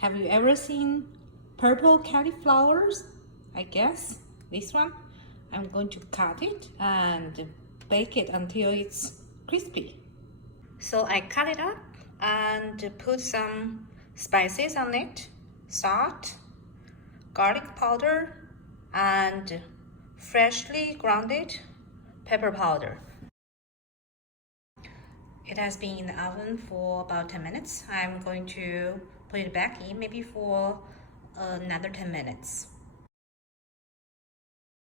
Have you ever seen purple cauliflowers? I guess this one. I'm going to cut it and bake it until it's crispy. So I cut it up and put some spices on it, salt, garlic powder, and freshly grounded pepper powder. It has been in the oven for about 10 minutes. I'm going to put it back in maybe for another 10 minutes.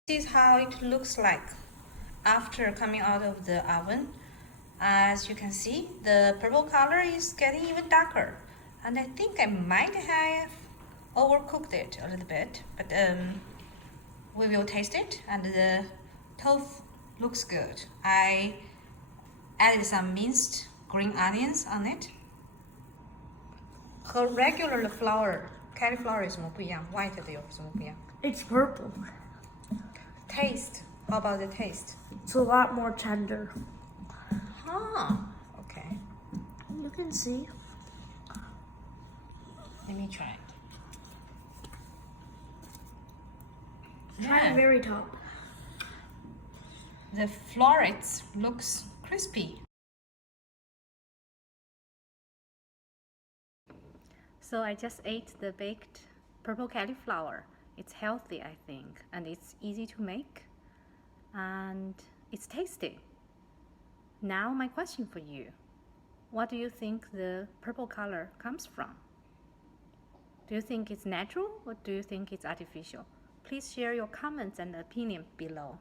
This is how it looks like after coming out of the oven. As you can see, the purple color is getting even darker, and I think I might have overcooked it a little bit, but we will taste it, and the tofu looks good. I added some minced green onions on it. 和 regular cauliflower 有什么不一样？ White 的有什么不一样？ It's purple. Taste. How about the taste? It's a lot more tender. Huh. Okay. You can see. Let me try. Try the very top. The florets looks crispy. So I just ate the baked purple cauliflower. It's healthy, I think, and it's easy to make, and it's tasty. Now my question for you. What do you think the purple color comes from? Do you think it's natural or do you think it's artificial? Please share your comments and opinion below.